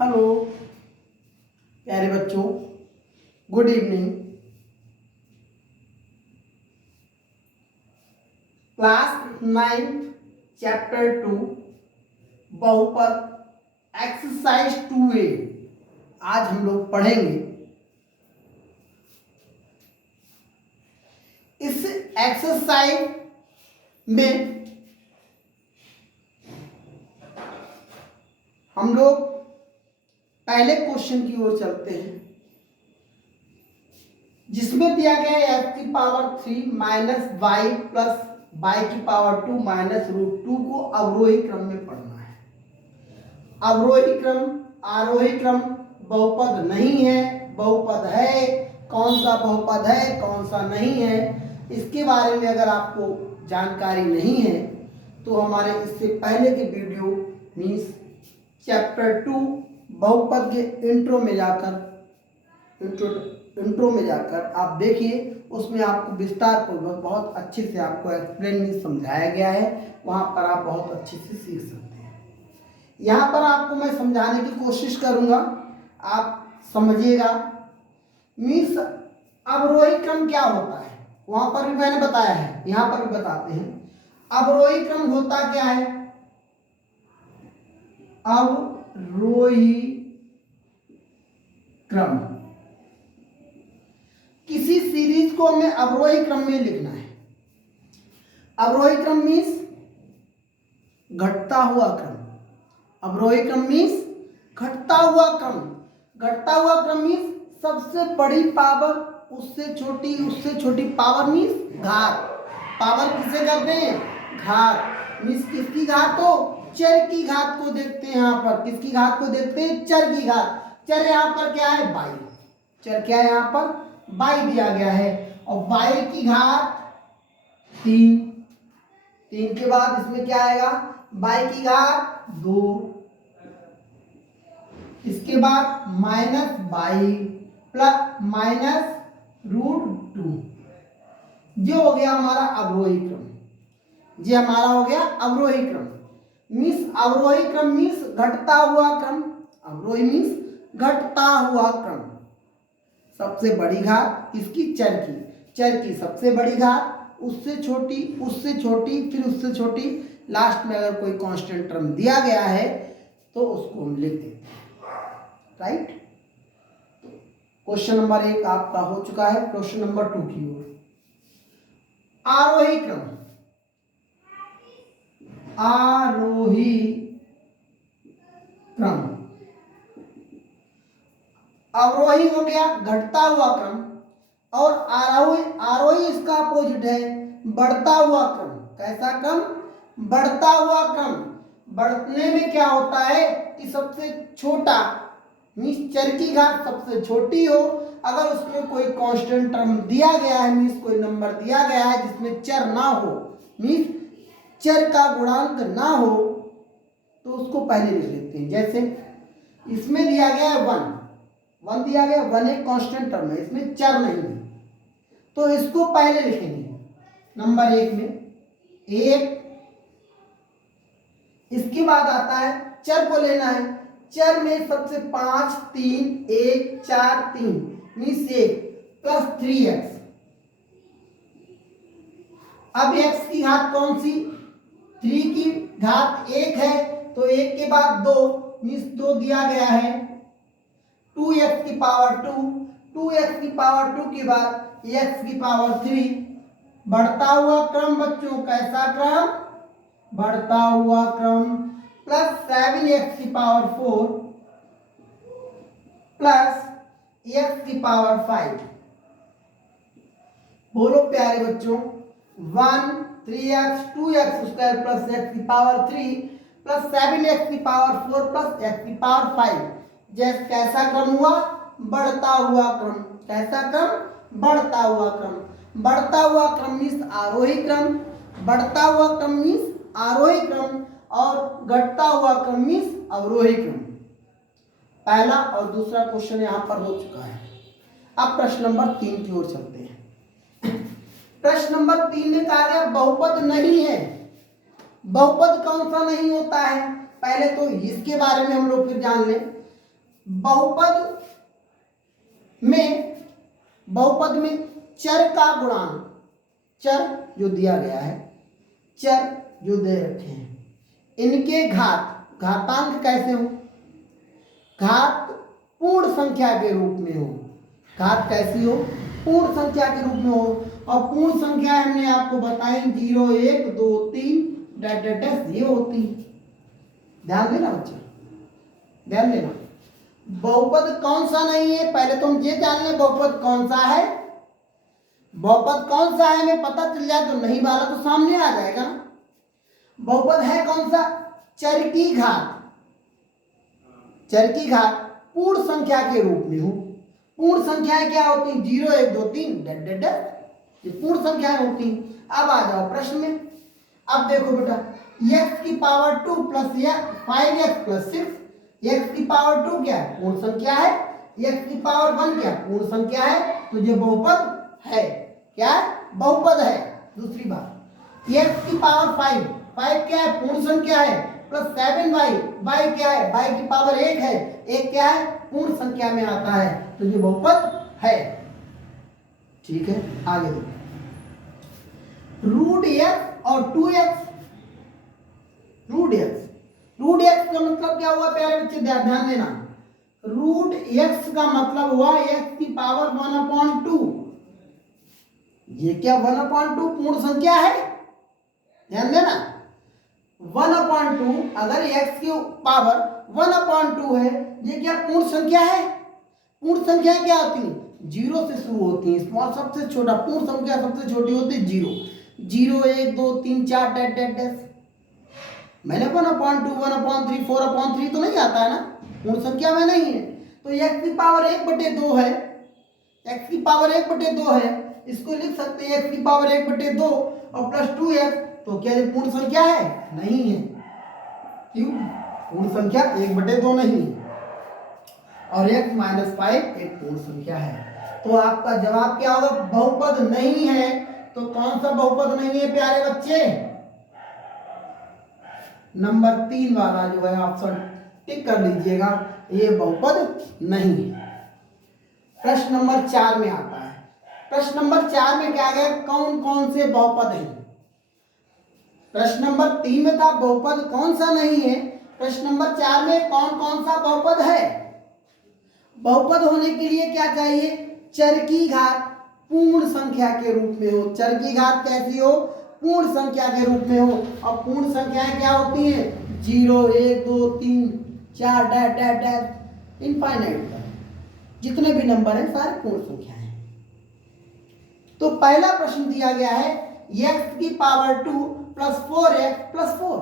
Hello प्यारे बच्चों, good evening. Class 9 chapter 2 बहुपद एक्सरसाइज 2A आज हम लोग पढ़ेंगे। इस एक्सरसाइज में हम लोग पहले क्वेश्चन की ओर चलते हैं, जिसमें दिया गया है x की power 3 minus y plus y की पावर 2 माइनस रूट 2 को अवरोही क्रम में पढ़ना है। अवरोही क्रम आरोही क्रम बहुपद नहीं है, बहुपद है, कौन सा बहुपद है कौन सा नहीं है, इसके बारे में अगर आपको जानकारी नहीं है तो हमारे इससे पहले के वीडियो मीन्स चैप्टर 2 बहुपद के इंट्रो में जाकर आप देखिए, उसमें आपको विस्तार पूर्वक बहुत अच्छे से आपको एक्सप्लेन समझाया गया है। वहाँ पर आप बहुत अच्छे से सीख सकते हैं। यहाँ पर आपको मैं समझाने की कोशिश करूँगा, आप समझिएगा। मीन्स अवरोही क्रम क्या होता है, वहाँ पर भी मैंने बताया है, यहाँ पर भी बताते हैं। अवरोही क्रम होता क्या है? अवरोही क्रम, किसी सीरीज को हमें अवरोही क्रम में लिखना है। अवरोही क्रम मीन्स घटता हुआ क्रम। अवरोही क्रम मीन्स घटता हुआ क्रम। घटता हुआ क्रम मीन्स सबसे बड़ी पावर उससे छोटी पावर मीन्स घात। पावर किसे कहते हैं? घात। मीन्स किसकी घात हो? चर की घात को देखते हैं। यहाँ पर किसकी घात को देखते हैं? चर की घात। चर यहाँ पर क्या है? बाई। चर क्या है? यहाँ पर बाई दिया गया है। और बाई की घात 3। 3 के बाद इसमें क्या आएगा? बाई की घात 2। इसके बाद minus b plus minus root 2। ये हो गया हमारा अवरोही क्रम। ये हमारा हो गया अवरोही क्रम। मीन्स अवरोही क्रम मीन्स घटता हुआ क्रम। अवरोही मीन्स घटता हुआ क्रम। सबसे बड़ी घात किसकी? चर की। चर की सबसे बड़ी घात, उससे छोटी, फिर उससे छोटी, लास्ट में अगर कोई कांस्टेंट टर्म दिया गया है तो उसको हम लिख देते हैं। राइट। क्वेश्चन नंबर 1 आपका हो चुका है। क्वेश्चन नंबर 2 की ओर। आरोही क्रम। आरोही क्रम। अवरोही हो गया घटता हुआ क्रम, और आरोही इसका अपोजिट है, बढ़ता हुआ क्रम। कैसा क्रम? बढ़ता हुआ क्रम। बढ़ने में क्या होता है कि सबसे छोटा मीन्स चर की घात सबसे छोटी हो, अगर उसमें कोई कांस्टेंट टर्म दिया गया है, मीन्स कोई नंबर दिया गया है जिसमें चर ना हो, मीन्स चर का गुणांक ना हो, तो उसको पहले लिख लेते हैं। जैसे इसमें दिया गया है 1 दिया गया। 1 एक कांस्टेंट टर्म है, इसमें चर नहीं है, तो इसको पहले लिखेंगे नंबर 1 में 1। इसके बाद आता है चर को लेना है। चर में सबसे 5 3 1 4 3 मीन्स 1 प्लस 3x। अब x की घात कौन सी? 3 की घात 1 है, तो 1 के बाद 2 मीन्स 2 दिया गया है। 2x की पावर 2, 2x की पावर 2 के बाद x की पावर 3। बढ़ता हुआ क्रम बच्चों, कैसा क्रम? बढ़ता हुआ क्रम। प्लस 7x की पावर 4 प्लस x की पावर 5। बोलो प्यारे बच्चों, 1 3x 2x square plus x की पावर 3 प्लस 7x की पावर 4 प्लस x की पावर 5। जैसे कैसा क्रम हुआ? बढ़ता हुआ क्रम। कैसा क्रम? बढ़ता हुआ क्रम। बढ़ता हुआ क्रम मीन्स आरोही क्रम। बढ़ता हुआ क्रम मीन्स आरोही क्रम, और घटता हुआ क्रम मीन्स अवरोही क्रम। पहला और दूसरा क्वेश्चन यहाँ पर हो चुका है। अब प्रश्न नंबर 3 की ओर चलते हैं। प्रश्न नंबर 3 में कहा गया बहुपद नहीं है। बहुपद कौन सा नहीं होता है? पहले तो इसके बारे में हम लोग फिर जान लें। बहुपद में चर का गुणांक, चर जो दिया गया है, चर जो दे रखे हैं, इनके घातांक कैसे हो? घात पूर्ण संख्या के रूप में हो। घात कैसी हो? पूर्ण संख्या के रूप में हो। और पूर्ण संख्या हमने आपको बताई 0 1 2 3 डैश ये होती। ध्यान देना बच्चा, ध्यान देना। बहुपद कौन सा नहीं है, पहले तो हम ये जान लें बहुपद कौन सा है। बहुपद कौन सा है हमें पता चल जाए तो नहीं वाला तो सामने आ जाएगा। बहुपद है कौन सा? चर की घात, चर की घात पूर्ण संख्या के रूप में हो। पूर्ण संख्याएं क्या होती हैं? 0 1 2 3 ये पूर्ण संख्याएं होती हैं। अब आ जाओ प्रश्न में। अब देखो बेटा, x की power 2 plus 5x plus 6, x की पावर 2 क्या है? पूर्ण संख्या है। x की पावर 1 क्या? पूर्ण संख्या है। तो ये बहुपद है। क्या है? बहुपद है। दूसरी बात, x की पावर 5 क्या है? पूर्ण संख्या है। प्लस 7y, y क्या है? y की पावर 1 है। 1 क्या है? पूर्ण संख्या में आता है। तो ये बहुपद है। ठीक है, आगे देखो। रूट x और 2x, रूट x का मतलब क्या हुआ प्यारे बच्चे? ध्यान देना। रूट x का मतलब हुआ x की पावर 1/2। ये क्या 1/2 पूर्ण संख्या है? ध्यान देना। 1/2 अगर x की पावर 1/2 है, ये क्या पूर्ण संख्या है? पूर्ण संख्या क्या होती है? 0 से शुरू होती है। स्मॉल सबसे छोटा, पूर्ण संख्या सबसे छोटी होती है 0 0 1 2 3 4 डैश। मैंने 1/2 1/3 4/3 तो नहीं आता है ना, पूर्ण संख्या में नहीं है। तो x की पावर 1/2 है, x की पावर 1/2 है। इसको लिख सकते हैं x की पावर 1/2 और प्लस 2x। तो क्या ये पूर्ण संख्या है? नहीं है। क्यों? पूर्ण संख्या 1/2 नहीं है। और x - 5 एक पूर्ण संख्या है। तो आपका जवाब क्या होगा? बहुपद नहीं है। तो कौन सा बहुपद नहीं है प्यारे बच्चे? नंबर 3 वाला जो है ऑप्शन टिक कर लीजिएगा, ये बहुपद नहीं है। प्रश्न नंबर 4 में आता है। प्रश्न नंबर 4 में क्या गया? कौन कौन से बहुपद हैं? प्रश्न नंबर 3 में था बहुपद कौन सा नहीं है। प्रश्न नंबर 4 में कौन कौन सा बहुपद है? बहुपद होने के लिए क्या चाहिए? चर की घात पूर्ण संख्या के रूप में हो। चर की घात कैसी हो? पूर्ण संख्या के रूप में हो। और पूर्ण संख्याएं क्या होती हैं? 0 1 2 3 4 डैश इनफाइनाइट तक जितने भी नंबर हैं सारे पूर्ण संख्याएं हैं। तो पहला प्रश्न दिया गया है x की power 2 plus 4x plus 4।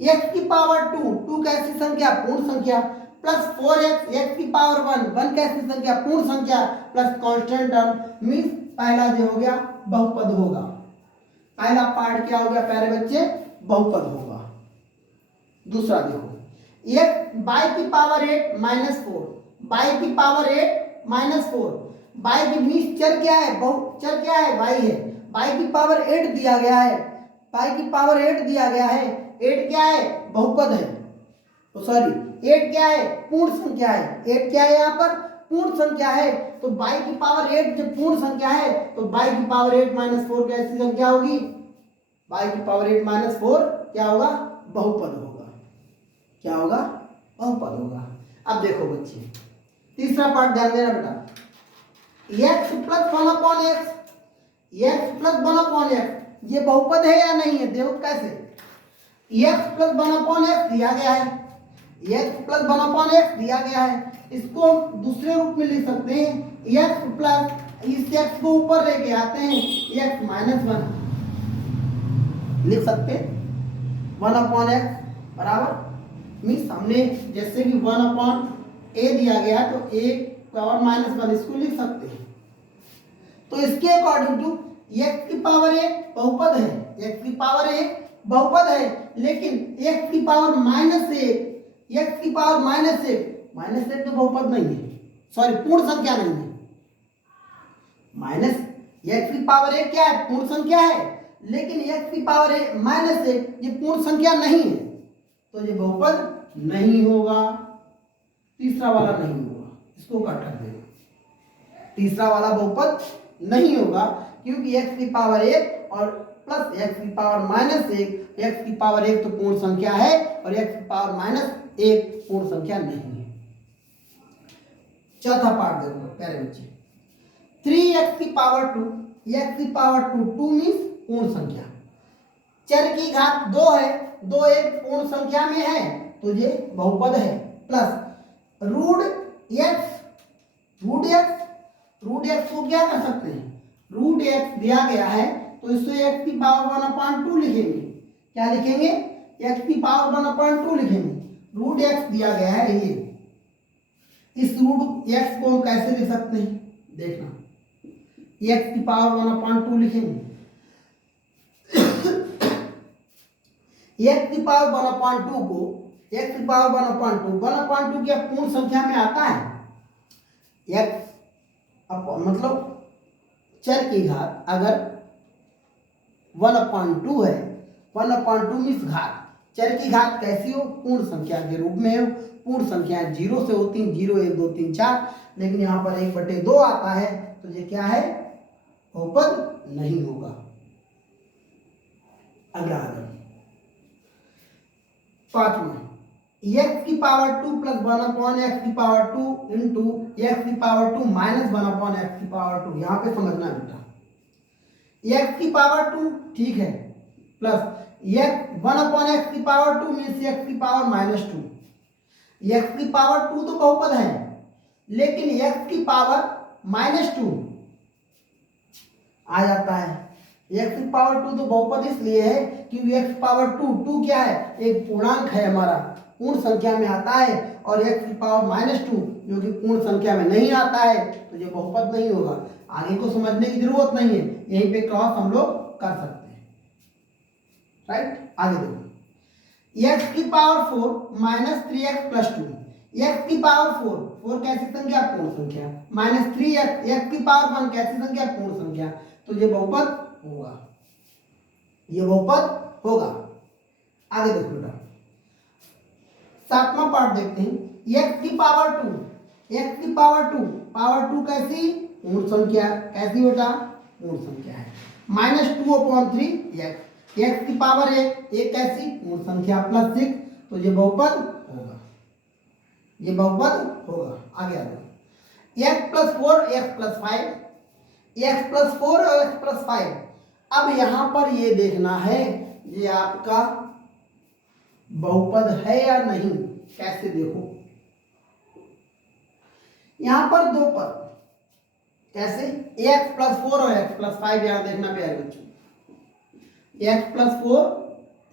x की पावर 2 कैसी संख्या? पूर्ण संख्या। प्लस 4x, x की पावर 1 कैसी संख्या? पूर्ण संख्या। प्लस कांस्टेंट टर्म मींस पहला जो हो गया बहुपद होगा। पहला पार्ट क्या हो गया प्यारे बच्चे? बहुपद होगा। दूसरा देखो, y की पावर 8 माइनस 4, y की पावर 8 माइनस 4, y की मींस चर क्या है? चर क्या है? y है। y की पावर 8 दिया गया है, y की पावर 8 दिया गया है। 8 क्या है? बहुपद है। सॉरी 8 क्या है? पूर्ण संख्या है। 8 क्या है? यहाँ पर पूर्ण संख्या है। तो y की पावर 8 जब पूर्ण संख्या है तो y की पावर 8 माइनस 4 कैसी संख्या होगी? y की पावर 8 माइनस 4 क्या होगा? बहुपद होगा। क्या होगा? बहुपद होगा। अब देखो बच्चे, तीसरा पार्ट ध्यान देना बेटा। x plus 1/x, x plus 1/x ये बहुपद है या नहीं है? देखो कैसे। x प्लस 1/x दिया गया है, x प्लस 1/x दिया गया है। इसको दूसरे रूप में लिख सकते हैं, x प्लस इस x को ऊपर लेके आते हैं, x माइनस 1 लिख सकते हैं। 1/x बराबर मीन्स हमने जैसे कि 1/a दिया गया तो a पावर -1 इसको लिख सकते हैं। तो इसके अकॉर्डिंग टू x की पावर 1 बहुपद है, x की पावर 1 बहुपद है, लेकिन x की पावर -1, x की पावर -1 तो बहुपद नहीं है, सॉरी पूर्ण संख्या नहीं है। माइनस x की पावर 1 क्या है? पूर्ण संख्या है, लेकिन x की पावर -1 ये पूर्ण संख्या नहीं है, तो ये बहुपद नहीं होगा। तीसरा वाला नहीं होगा, इसको काट कर देना। तीसरा वाला बहुपद नहीं होगा क्योंकि x की पावर 1 और प्लस x की पावर माइनस 1, x की पावर 1 तो पूर्ण संख्या है और x की पावर माइनस 1 पूर्ण संख्या नहीं है। चौथा पार्ट देखो प्यारे बच्चे, 3x की पावर 2, x की पावर 2 मीन्स पूर्ण संख्या, चर की घात 2 है, 2 एक पूर्ण संख्या में है तो ये बहुपद है, प्लस रूट x को क्या कर सकते हैं, रूट x दिया गया है तो इसको x की पावर 1/2 लिखेंगे। क्या लिखेंगे, x की पावर 1/2 लिखेंगे। रूट x दिया गया है ये, इस रूट x को हम कैसे लिख सकते हैं, देखना, x की पावर 1/2 लिखेंगे। x की पावर 1/2 को, x की पावर 1/2 क्या पूर्ण संख्या में आता है, x मतलब चर की घात अगर 1/2 है, 1/2 मीन्स घात, चर की घात कैसी हो, पूर्ण संख्या के रूप में हो। पूर्ण संख्या 0 से होती हैं, 0 1 2 3 4, लेकिन यहाँ पर 1/2 आता है तो ये क्या है, बहुपद नहीं होगा। अगला पांचवा, x की पावर 2 प्लस 1/x की पावर 2 इंटू x की पावर 2 माइनस 1/x की पावर 2। यहाँ पे समझना बेटा, x की पावर 2 ठीक है, प्लस 1/x की पावर 2 मीन्स x की पावर माइनस 2। x की पावर 2 तो बहुपद है, लेकिन x की पावर माइनस 2 आ जाता है। x की पावर 2 तो बहुपद इसलिए है क्योंकि x पावर 2 क्या है, एक पूर्णांक है हमारा, पूर्ण संख्या में आता है, और x की पावर -2 जो कि पूर्ण संख्या में नहीं आता है तो ये बहुपद नहीं होगा। आगे को समझने की जरूरत नहीं है, यहीं पे क्रॉस हम लोग कर सकते हैं, राइट। आगे देखो, x की power 4 minus 3x plus 2, x की पावर 4 कैसी संख्या, पूर्ण संख्या, माइनस 3x, x की पावर 1 कैसी संख्या, पूर्ण संख्या, तो ये बहुपद होगा, ये बहुपद होगा। आगे देखो बेटा, सातवां पार्ट देखते हैं, x की पावर 2, x की पावर 2 कैसी, पूर्ण संख्या, कैसी बेटा, पूर्ण संख्या है, -2/3x, x की पावर 1 कैसी, पूर्ण संख्या, प्लस 6, तो ये बहुपद होगा, ये बहुपद होगा। आगे आ जाओ, x plus 4 x plus 5, x plus 4 और x प्लस 5। अब यहां पर ये देखना है ये आपका बहुपद है या नहीं, कैसे देखो, यहां पर दो पद, कैसे, x प्लस 4 और x प्लस 5, यहां देखना प्यारे बच्चों, x प्लस 4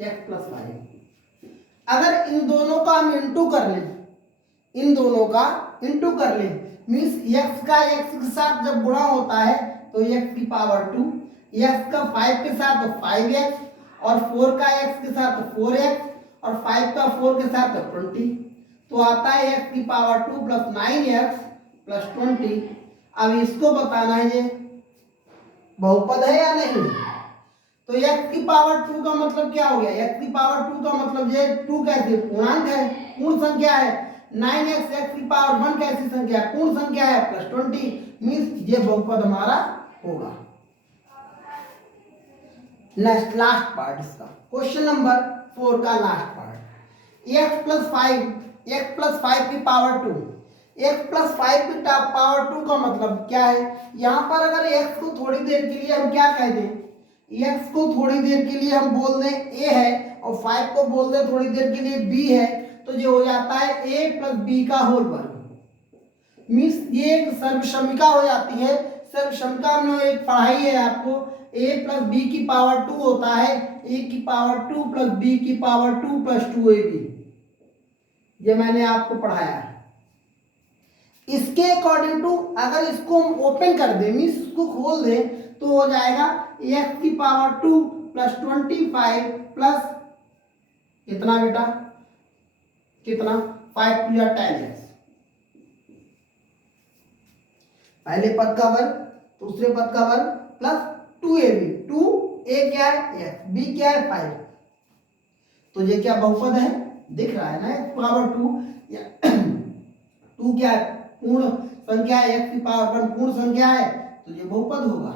x प्लस 5, अगर इन दोनों का हम इंटू कर लें, इन दोनों का इंटू कर लें, मीन्स x का x के साथ जब गुणा होता है तो x की पावर 2, x का 5 के साथ तो 5x, और 4 का x के साथ तो 4x, और 5 का 4 के साथ तो 20, तो आता है x की पावर 2 प्लस 9x प्लस 20। अब इसको बताना है ये बहुपद है या नहीं, तो x की पावर 2 का मतलब क्या हो गया, x की पावर 2 का मतलब ये 2 कैसे, पूर्णांक है, पूर्ण संख्या है, 9x x की पावर 1 कैसी संख्या, पूर्ण संख्या है, प्लस 20, मीन्स ये बहुपद हमारा होगा। नेक्स्ट लास्ट पार्ट इसका, क्वेश्चन नंबर 4 का लास्ट पार्ट, x प्लस 5 की पावर 2, x प्लस 5 की पावर 2 का मतलब क्या है, यहाँ पर अगर x को थोड़ी देर के लिए हम क्या कह दें, x को थोड़ी देर के लिए हम बोल दें a है, और 5 को बोल दें थोड़ी देर के लिए b है, तो ये हो जाता है a प्लस b का होल वर्ग, मीन्स ये एक सर्वसमिका हो जाती है। सर्वसमिका में एक पढ़ाई है आपको, a प्लस b की पावर 2 होता है a की पावर 2 प्लस b की पावर 2 प्लस 2ab, ये मैंने आपको पढ़ाया है। इसके अकॉर्डिंग टू अगर इसको हम ओपन कर दें, मीन्स इसको खोल दें, तो हो जाएगा x की पावर 2 प्लस 25 प्लस कितना बेटा, कितना, 5 या 10x, पहले पद का वर्ग, दूसरे पद का वर्ग, प्लस 2ab, 2a क्या है x, b क्या है 5, तो ये क्या बहुपद है, दिख रहा है ना, x पावर 2 2 क्या है, पूर्ण संख्या है, x की पावर 1 पूर्ण संख्या है, तो ये बहुपद होगा,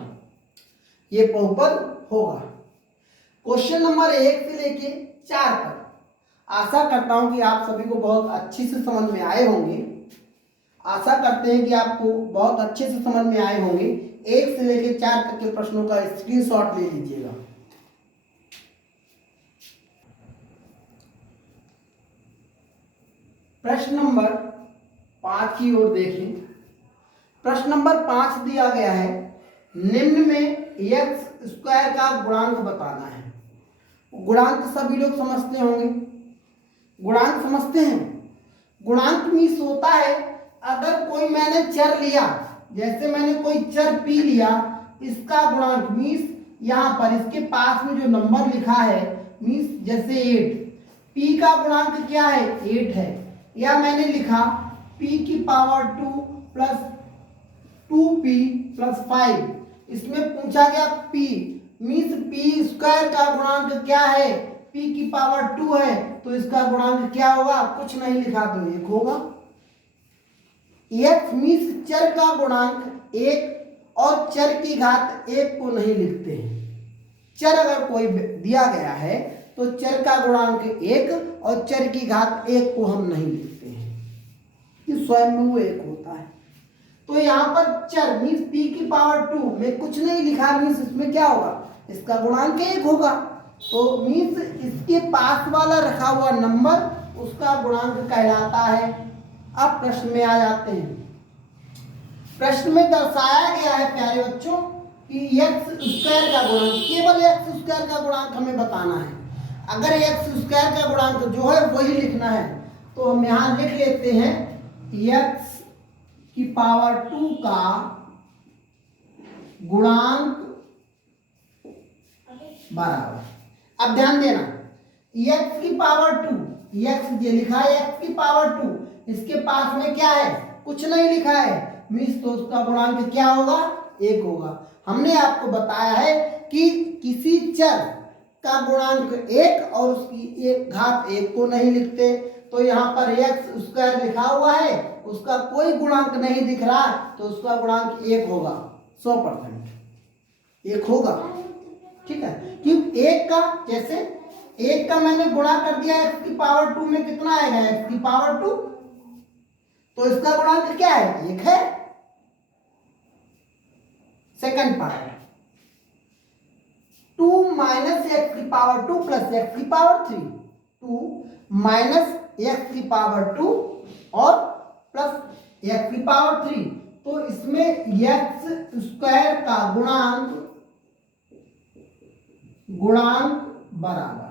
ये बहुपद होगा। क्वेश्चन नंबर 1 से लेके 4 तक आशा करता हूं कि आप सभी को बहुत अच्छी से समझ में आए होंगे। आशा करते हैं कि आपको बहुत अच्छे से समझ में आए होंगे। 1 से लेके 4 तक के प्रश्नों का स्क्रीनशॉट ले लीजिएगा। प्रश्न नंबर 5 की ओर देखें। प्रश्न नंबर 5 दिया गया है, निम्न में x स्क्वायर का गुणांक बताना है। गुणांक सभी लोग समझते होंगे, गुणांक समझते हैं। गुणांक मीन्स होता है अगर कोई मैंने चर लिया, जैसे मैंने कोई चर p लिया, इसका गुणांक मीन्स यहाँ पर इसके पास में जो नंबर लिखा है मीन्स जैसे 8, p का गुणांक क्या है 8 है, या मैंने लिखा p की पावर 2 प्लस 2p प्लस 5, इसमें पूछा गया p मीन्स p स्क्वायर का गुणांक क्या है, p की पावर 2 है, तो इसका गुणांक क्या होगा, कुछ नहीं लिखा तो 1 होगा। x मीन्स चर का गुणांक 1 और चर की घात 1 को नहीं लिखते हैं। चर अगर कोई दिया गया है तो चर का गुणांक 1 और चर की घात 1 को हम नहीं लिखते हैं, कि स्वयं में वो 1 होता है। तो यहाँ पर चर मीन्स p की पावर 2 में कुछ नहीं लिखा, मीन्स इसमें क्या होगा, इसका गुणांक 1 होगा। तो मीन्स इसके पास वाला रखा हुआ नंबर उसका गुणांक कहलाता है। अब प्रश्न में आ जाते हैं। प्रश्न में दर्शाया गया है प्यारे बच्चों कि x स्क्वायर का गुणांक, केवल x स्क्वायर का गुणांक हमें बताना है। अगर x स्क्वायर का गुणांक जो है वही लिखना है तो हम यहाँ लिख लेते हैं x की पावर 2 का गुणांक बराबर, अब ध्यान देना, x की पावर 2, x ये लिखा है x की पावर 2, इसके पास में क्या है, कुछ नहीं लिखा है, मीन्स तो उसका गुणांक क्या होगा, 1 होगा। हमने आपको बताया है कि किसी चर का गुणांक 1 और उसकी एक घात 1 को नहीं लिखते। तो यहाँ पर x स्क्वायर लिखा हुआ है, उसका कोई गुणांक नहीं दिख रहा, तो उसका गुणांक 1 होगा, 100% 1 होगा। ठीक है, क्यों 1 का, जैसे 1 का मैंने गुणा कर दिया x की पावर 2 में, कितना आएगा x की पावर 2, तो इसका गुणांक क्या है, 1 है। सेकंड पार्ट, 2 माइनस एक्स की पावर 2 प्लस एक्स की पावर 3, 2 माइनस एक्स की पावर 2 और प्लस एक्स की पावर 3, तो इसमें एक्स स्क्वायर का गुणांक बराबर।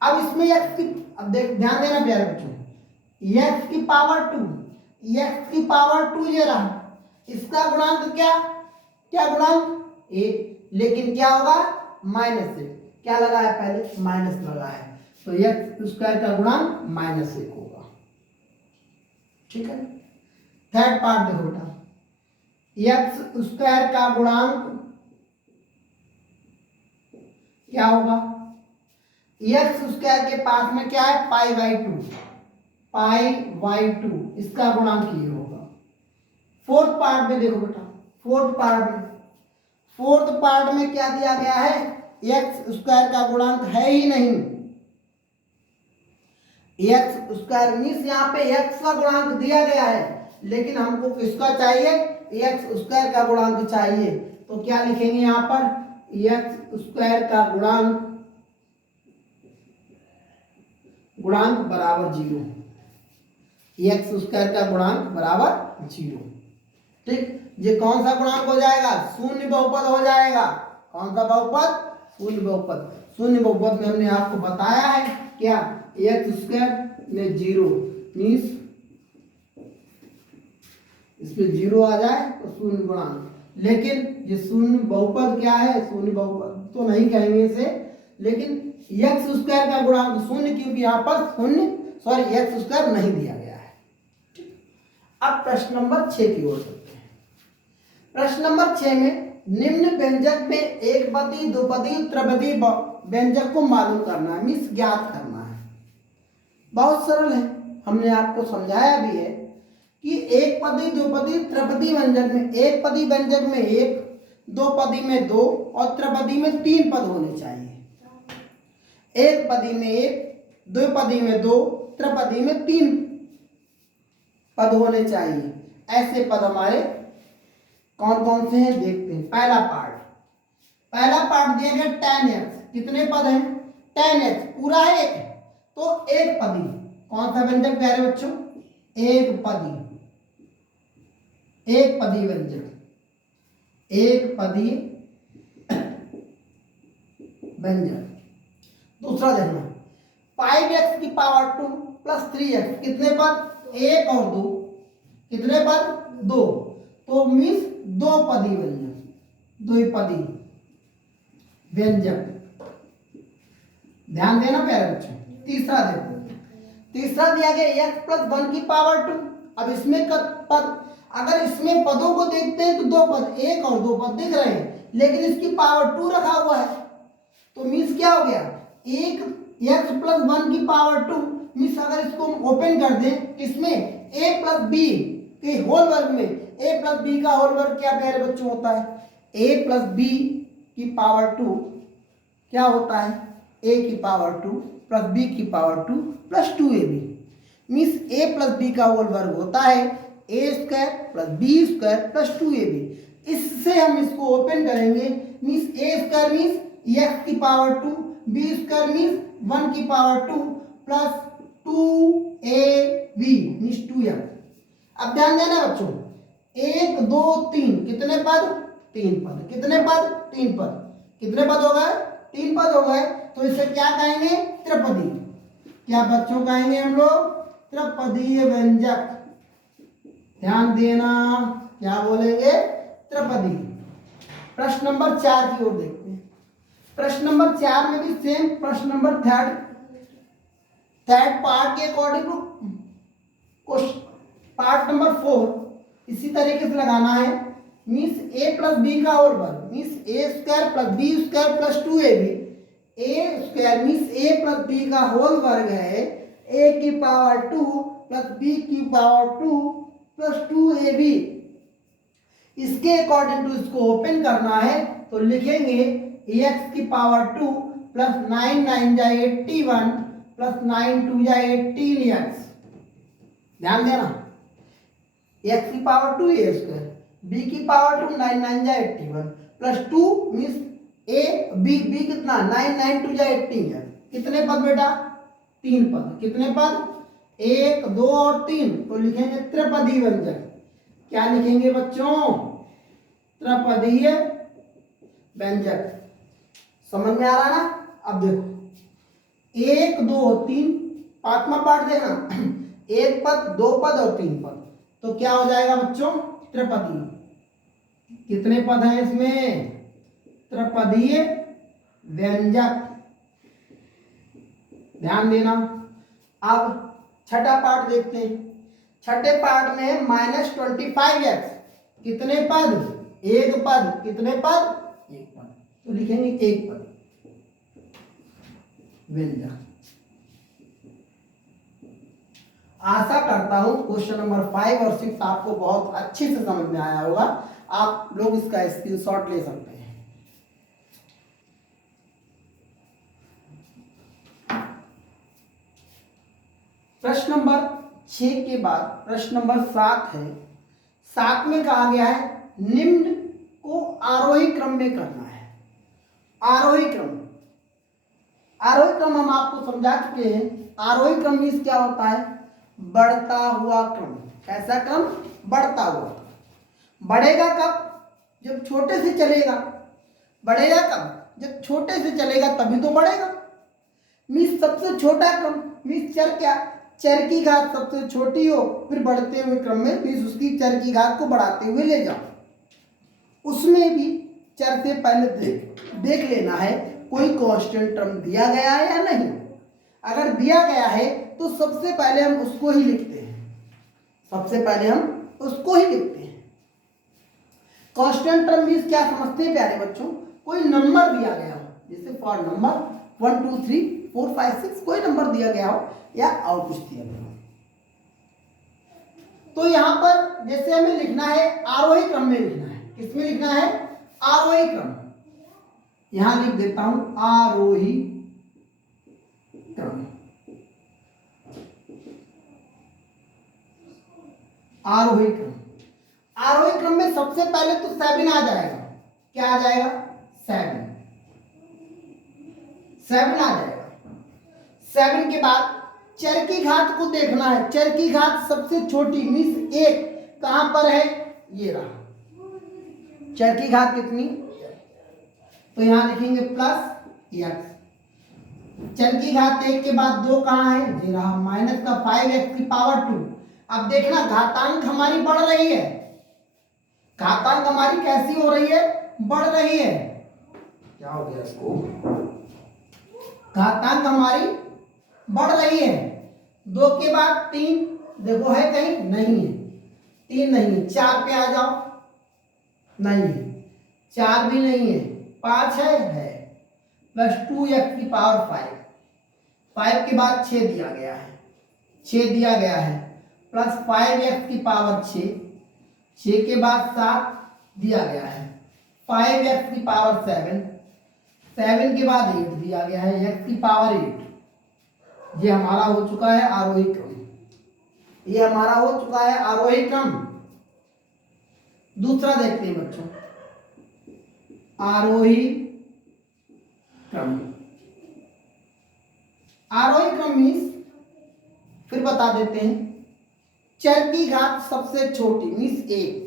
अब इसमें एक्स की, अब ध्यान देना प्यारे बच्चों, एक्स की पावर 2, एक्स की पावर 2 ये रहा, इसका गुणांक क्या गुणांक 1, लेकिन क्या होगा माइनस 1, क्या लगा है पहले माइनस लगा है, तो एक्स स्क्वायर का गुणांक -1 होगा। ठीक है, थर्ड पार्ट देखो बेटा, एक्स स्क्वायर का गुणांक क्या होगा, एक्स स्क्वायर के पास में क्या है π/2, इसका गुणांक ये होगा। फोर्थ पार्ट में देखो बेटा, फोर्थ पार्ट में क्या दिया गया है, एक्स स्क्वायर का गुणांक है ही नहीं। एक्स स्क्वायर मीन्स यहाँ पे एक्स का गुणांक दिया गया है, लेकिन हमको किसका चाहिए, एक्स स्क्वायर का गुणांक चाहिए। तो क्या लिखेंगे यहाँ पर, एक्स स्क्वायर का गुणांक बराबर 0, एक्स स्क्वायर का गुणांक बराबर 0। ठीक, ये कौन सा गुणांक हो जाएगा, शून्य बहुपद हो जाएगा। कौन सा बहुपद, शून्य बहुपद। शून्य बहुपद में हमने आपको बताया है क्या, एक्स स्क्वायर में 0 मीन्स इसमें 0 आ जाए तो शून्य गुणांक, लेकिन ये शून्य बहुपद क्या है, शून्य बहुपद तो नहीं कहेंगे इसे, लेकिन एक्स स्क्वायर का गुणांक शून्य, क्योंकि यहाँ पर एक्स स्क्वायर नहीं दिया गया है। अब प्रश्न नंबर 6 की ओर चलते हैं। प्रश्न नंबर 6 में निम्न व्यंजक में एक पदी, द्विपदी, त्रिपदी व्यंजक को मालूम करना है, मीन्स ज्ञात करना है। बहुत सरल है, हमने आपको समझाया भी है। कि एक पदी, द्विपदी, त्रिपदी व्यंजक में एक पदी व्यंजक में एक, दो पदी में दो और त्रिपदी में तीन पद होने चाहिए। एक पदी में एक, द्विपदी में दो, त्रिपदी में तीन पद होने चाहिए। ऐसे पद हमारे कौन कौन से हैं देखते हैं। पहला पार्ट दिया गया 10x, कितने पद हैं 10x, पूरा है एक, तो एक पदी। कौन सा व्यंजक प्यारे बच्चों, एक पदी व्यंजक, एक पदी व्यंजक। दूसरा देखना 5x की पावर 2 प्लस 3x, कितने पद एक और दो, कितने पद दो, तो मीन्स दो पदी व्यंजक, द्विपदी व्यंजक। ध्यान देना प्यारे बच्चों। तीसरा देखो, तीसरा दिया गया x प्लस 1 की पावर 2। अब इसमें पद, अगर इसमें पदों को देखते हैं तो दो पद, एक और दो पद दिख रहे हैं, लेकिन इसकी पावर 2 रखा हुआ है, तो मीन्स क्या हो गया, एक x प्लस 1 की पावर 2 मीन्स अगर इसको हम ओपन कर दें किसमें, a प्लस बी के होल वर्ग में, a प्लस बी का होल वर्ग क्या प्यारे बच्चों होता है, a प्लस बी की पावर 2 क्या होता है, a की पावर 2 प्लस b की power 2 plus 2ab, means a plus b का होल वर्ग होता है a square plus b square plus 2ab। इससे हम इसको ओपन करेंगे, means a square means x की पावर 2, b स्क्वायर मीन्स 1 की power 2 plus 2ab means 2m। अब ध्यान देना बच्चों, 1 2 3 कितने पद, तीन पद, कितने पद तीन पद, कितने पद हो गए तीन पद हो गए, तो इसे क्या कहेंगे, त्रिपदी। क्या बच्चों कहेंगे हम लोग, त्रिपदीय व्यंजक। ध्यान देना, क्या बोलेंगे, त्रिपदी। प्रश्न नंबर 4 की ओर देखते हैं। प्रश्न नंबर 4 में भी सेम, प्रश्न नंबर थर्ड पार्ट के according to question part number 4 इसी तरीके से लगाना है, मीन्स a प्लस बी का होल वर्ग means a square plus b square plus 2ab। a square means a plus b का होल वर्ग है a की पावर 2 प्लस b की पावर 2 प्लस 2ab। इसके अकॉर्डिंग टू इसको ओपन करना है, तो लिखेंगे x की पावर 2 प्लस 9 9 जा 81 प्लस 9 2 जा 18x। ध्यान देना, x की पावर 2 a स्क्वायर, b की पावर 2 9 9 जा 81 प्लस 2 मीन्स a b कितना 9 9 2 जा 18 है। कितने पद बेटा, तीन पद, कितने पद 1 2 और 3, तो लिखेंगे त्रिपदी व्यंजक। क्या लिखेंगे बच्चों, त्रिपदीय व्यंजक। समझ में आ रहा ना। अब देखो 1 2 3 पांचवा पार्ट देखना, एक पद दो पद और तीन पद, तो क्या हो जाएगा बच्चों, त्रिपदी। कितने पद हैं इसमें, त्रिपदीय व्यंजक। ध्यान देना। अब छठा पार्ट देखते हैं। छठे पार्ट में -25x, कितने पद एक पद, कितने पद एक पद, तो लिखेंगे एक पद व्यंजक। आशा करता हूं क्वेश्चन नंबर 5 और 6 आपको बहुत अच्छे से समझ में आया होगा। आप लोग इसका स्क्रीनशॉट ले सकते हैं। प्रश्न नंबर 6 के बाद प्रश्न नंबर 7 है। 7 में कहा गया है निम्न को आरोही क्रम में करना है। आरोही क्रम, आरोही क्रम हम आपको समझा चुके हैं। आरोही क्रम मीन्स क्या होता है, बढ़ता हुआ क्रम। कैसा क्रम, बढ़ता हुआ। बढ़ेगा कब, जब छोटे से चलेगा। बढ़ेगा कब, जब छोटे से चलेगा तभी तो बढ़ेगा। मीन्स सबसे छोटा क्रम, मीन्स चर क्या, चर की घात सबसे छोटी हो, फिर बढ़ते हुए क्रम में मीन्स उसकी चर की घात को बढ़ाते हुए ले जाओ। उसमें भी चर से पहले देख लेना है कोई कांस्टेंट टर्म दिया गया है या नहीं। अगर दिया गया है तो सबसे पहले हम उसको ही लिखते हैं, सबसे पहले हम उसको ही लिखते हैं। कांस्टेंट टर्म मीन्स क्या समझते हैं प्यारे बच्चों, कोई नंबर दिया गया हो, जैसे फॉर नंबर 1 2 3 4 5 6 कोई नंबर दिया गया हो या और कुछ दिया गया हो। तो यहाँ पर जैसे हमें लिखना है आरोही क्रम में लिखना है। किसमें लिखना है? आरोही क्रम। यहां लिख देता हूं आरोही क्रम। आरोही क्रम, आरोही क्रम में सबसे पहले तो 7 आ जाएगा। क्या आ जाएगा? 7 आ जाएगा। 7 के बाद चर की घात को देखना है। चर की घात सबसे छोटी मीन्स 1 कहां पर है? ये रहा। चर की घात कितनी? तो यहां लिखेंगे प्लस एक्स। चर की घात 1 के बाद 2 कहां है? ये रहा। माइनस का 5x की पावर 2। अब देखना घातांक हमारी बढ़ रही है। घातांक हमारी कैसी हो रही है? बढ़ रही है। क्या हो गया इसको? घातांक हमारी बढ़ रही है। 2 के बाद 3 देखो है कहीं? नहीं है। 3 नहीं है। 4 पे आ जाओ। नहीं है। 4 भी नहीं है। 5 है। प्लस 2x की पावर 5। 5 के बाद 6 दिया गया है। 6 दिया गया है। प्लस 5x की पावर 6। 6 के बाद 7 दिया गया है। 5x की पावर 7। 7 के बाद 8 दिया गया है। x की पावर 8। ये हमारा हो चुका है आरोही क्रम। ये हमारा हो चुका है आरोही क्रम। दूसरा देखते हैं बच्चों, आरोही क्रम। आरोही क्रम मीन्स, फिर बता देते हैं, चर की घात सबसे छोटी मीन्स 1।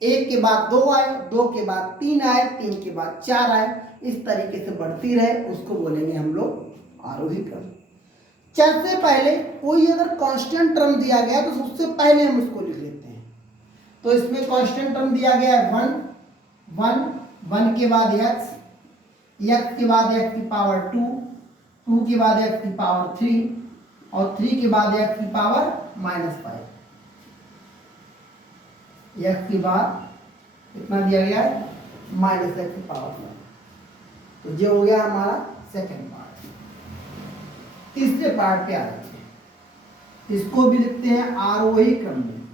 1 के बाद 2 आए, 2 के बाद 3 आए, 3 के बाद 4 आए, इस तरीके से बढ़ती रहे, उसको बोलेंगे हम लोग आरोही क्रम। चर से पहले कोई अगर कांस्टेंट टर्म दिया गया तो उससे पहले हम उसको लिख लेते हैं। तो इसमें कांस्टेंट टर्म दिया गया है 1 के बाद x के बाद x की पावर 2 के बाद x की पावर 3 और 3 के बाद x की पावर -5। x के बाद कितना दिया गया है? -x की पावर 5। तो ये हो गया हमारा सेकंड पार्ट। तीसरे पार्ट पे आ जाते हैं। इसको भी लिखते हैं आरोही क्रम में।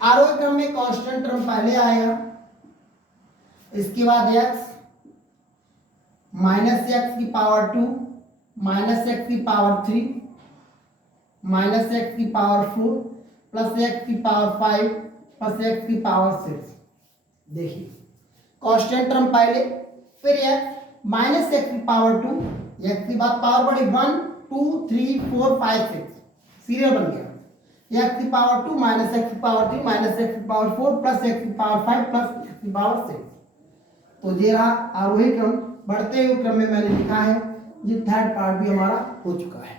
आरोही क्रम में कांस्टेंट टर्म पहले आएगा, इसके बाद x -x की पावर 2 -x की पावर 3 -x की पावर 4 प्लस x की पावर 5 प्लस x की पावर 6। देखिए कांस्टेंट टर्म पहले, फिर x -x की पावर 2, x की बात पावर बढ़ी 1 2 3 4 5 6 सीरियल बन गया। x की पावर 2 -x की पावर 3 -x की पावर 4 प्लस x की पावर 5 प्लस x की पावर 6। तो ये रहा आरोही क्रम। बढ़ते हुए क्रम में मैंने लिखा है। ये थर्ड पार्ट भी हमारा हो चुका है।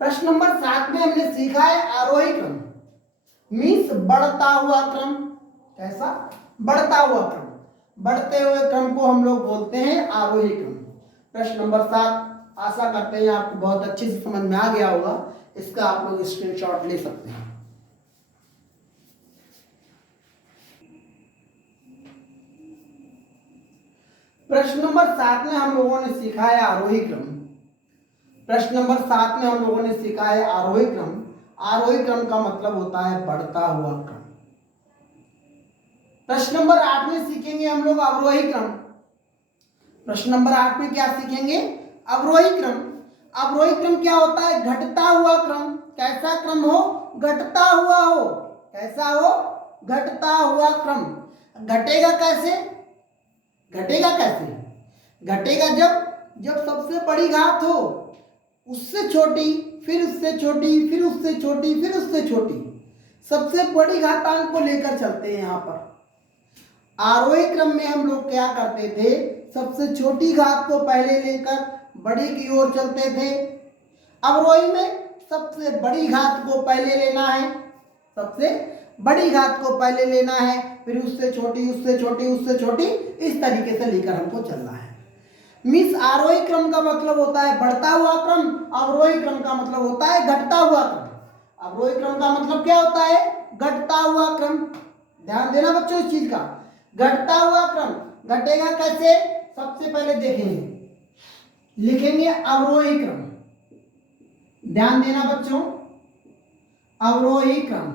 प्रश्न नंबर 7 में हमने सीखा है आरोही क्रम मीन्स बढ़ता हुआ क्रम। कैसा? बढ़ता हुआ क्रम। बढ़ते हुए क्रम को हम लोग बोलते हैं आरोही क्रम। प्रश्न नंबर 7 आशा करते हैं आपको बहुत अच्छे से समझ में आ गया होगा। इसका आप लोग स्क्रीनशॉट ले सकते हैं। प्रश्न नंबर 7 में हम लोगों ने सीखा है आरोही क्रम। प्रश्न नंबर 7 में हम लोगों ने सीखा है आरोही क्रम। आरोही क्रम का मतलब होता है बढ़ता हुआ क्रम। प्रश्न नंबर 8 में सीखेंगे हम लोग अवरोही क्रम। प्रश्न नंबर 8 में क्या सीखेंगे? अवरोही क्रम। अवरोही क्रम क्या होता है? घटता हुआ क्रम। कैसा क्रम हो? घटता हुआ हो। कैसा हो? घटता हुआ क्रम। घटेगा कैसे? घटेगा कैसे? घटेगा जब सबसे बड़ी घात हो, उससे छोटी, फिर उससे छोटी, फिर उससे छोटी, फिर उससे छोटी, सबसे बड़ी घातांक को लेकर चलते हैं। यहाँ पर आरोही क्रम में हम लोग क्या करते थे? सबसे छोटी घात को पहले लेकर बड़ी की ओर चलते थे। अवरोही में सबसे बड़ी घात को पहले लेना है। सबसे बड़ी घात को पहले लेना है, फिर उससे छोटी, उससे छोटी, उससे छोटी, इस तरीके से लेकर हमको चलना है। मिस आरोही क्रम का मतलब होता है बढ़ता हुआ क्रम। अवरोही क्रम का मतलब होता है घटता हुआ क्रम। अवरोही क्रम का मतलब क्या होता है? घटता हुआ क्रम। ध्यान देना बच्चों इस चीज का। घटता हुआ क्रम। घटेगा कैसे? सबसे पहले देखेंगे, लिखेंगे अवरोही क्रम। ध्यान देना बच्चों, अवरोही क्रम,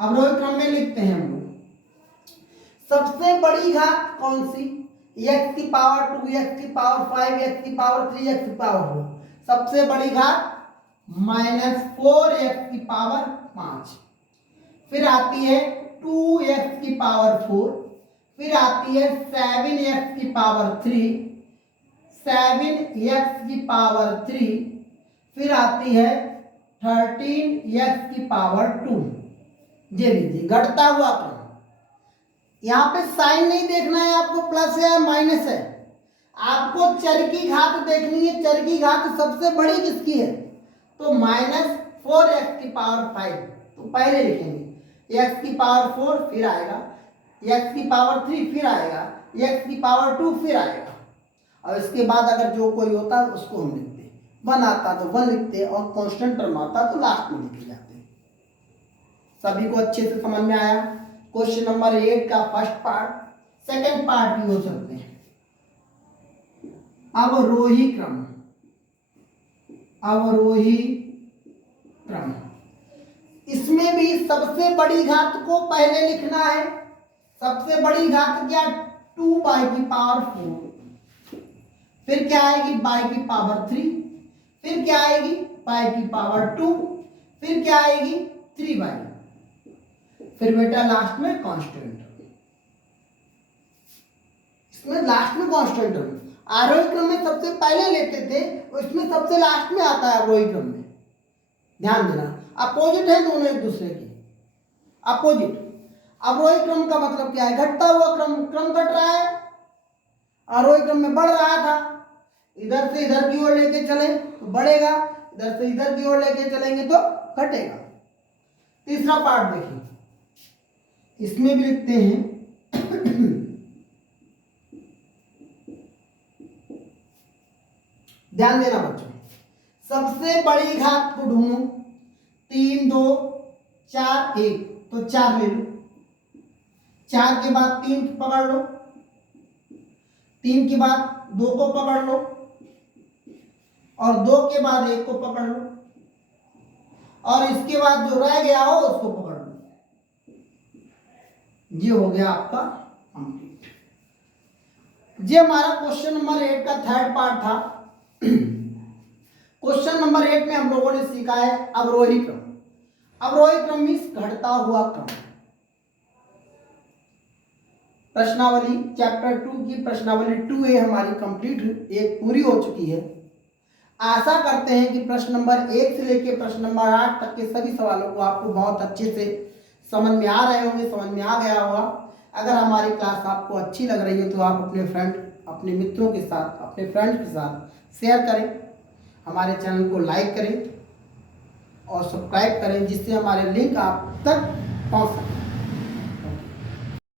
अवरोही क्रम में लिखते हैं हम लोग सबसे बड़ी घात कौन सी, x की पावर 2, x की पावर 5, x की पावर 3, x की पावर 4। सबसे बड़ी घात -4x की पावर 5, फिर आती है 2x की पावर 4, फिर आती है 7x की पावर 3, 7x की पावर 3, फिर आती है 13x की पावर 2। ये लीजिए घटता हुआ क्रम। यहाँ पे साइन नहीं देखना है आपको, प्लस है माइनस है, आपको चर की घात देखनी है। चर की घात सबसे बड़ी किसकी है, तो -4x की पावर 5, तो पहले लिखेंगे x की पावर 4, फिर आएगा x की पावर 3, फिर आएगा x की पावर 2, फिर आएगा। और इसके बाद अगर जो कोई होता है उसको हम लिखते हैं, 1 आता तो 1 लिखते हैं, और कांस्टेंट टर्म आता तो लास्ट में लिखे जाते हैं। सभी को अच्छे से समझ में आया। क्वेश्चन नंबर 8 का फर्स्ट पार्ट, सेकंड पार्ट भी हो सकते हैं। अवरोही क्रम, अवरोही क्रम, इसमें भी सबसे बड़ी घात को पहले लिखना है। सबसे बड़ी घात क्या, 2 बाई की पावर 4, फिर क्या आएगी बाई की पावर 3, फिर क्या आएगी बाई की पावर 2, फिर क्या आएगी 3 बाई, फिर बेटा लास्ट में कांस्टेंट। इसमें लास्ट में कांस्टेंट आरोही क्रम में सबसे पहले लेते थे, इसमें सबसे लास्ट में आता है अवरोही क्रम में। ध्यान देना, अपोजिट है दोनों एक दूसरे की, अपोजिट। अवरोही क्रम का मतलब क्या है, घटता हुआ क्रम, क्रम घट रहा है। आरोही क्रम में बढ़ रहा था, इधर से इधर की ओर लेके चले तो बढ़ेगा, इधर से इधर की ओर लेके चलेंगे तो घटेगा। तीसरा पार्ट देखिए, इसमें भी लिखते हैं ध्यान देना बच्चों, सबसे बड़ी घात को ढूंढो। 3, 2, 4, 1, तो 4 ले लो, 4 के बाद 3 पकड़ लो, 3 के बाद 2 को पकड़ लो, और 2 के बाद 1 को पकड़ लो, और इसके बाद जो रह गया हो उसको पकड़ लो। ये हो गया आपका कंप्लीट। ये हमारा क्वेश्चन नंबर 8 का थर्ड पार्ट था। क्वेश्चन नंबर 8 में हम लोगों ने सीखा है अवरोही क्रम। अवरोही क्रम मीन्स घटता हुआ क्रम। प्रश्नावली चैप्टर 2 की प्रश्नावली 2A हमारी कंप्लीट एक पूरी हो चुकी है। आशा करते हैं कि प्रश्न नंबर 1 से लेकर प्रश्न नंबर 8 तक के सभी सवालों को आपको बहुत अच्छे से समझ में आ रहे होंगे, समझ में आ गया होगा। अगर हमारी क्लास आपको अच्छी लग रही है तो आप अपने फ्रेंड, अपने मित्रों के साथ, अपने फ्रेंड्स के साथ शेयर करें, हमारे चैनल को लाइक करें और सब्सक्राइब करें, जिससे हमारे लिंक आप तक पहुंच सके।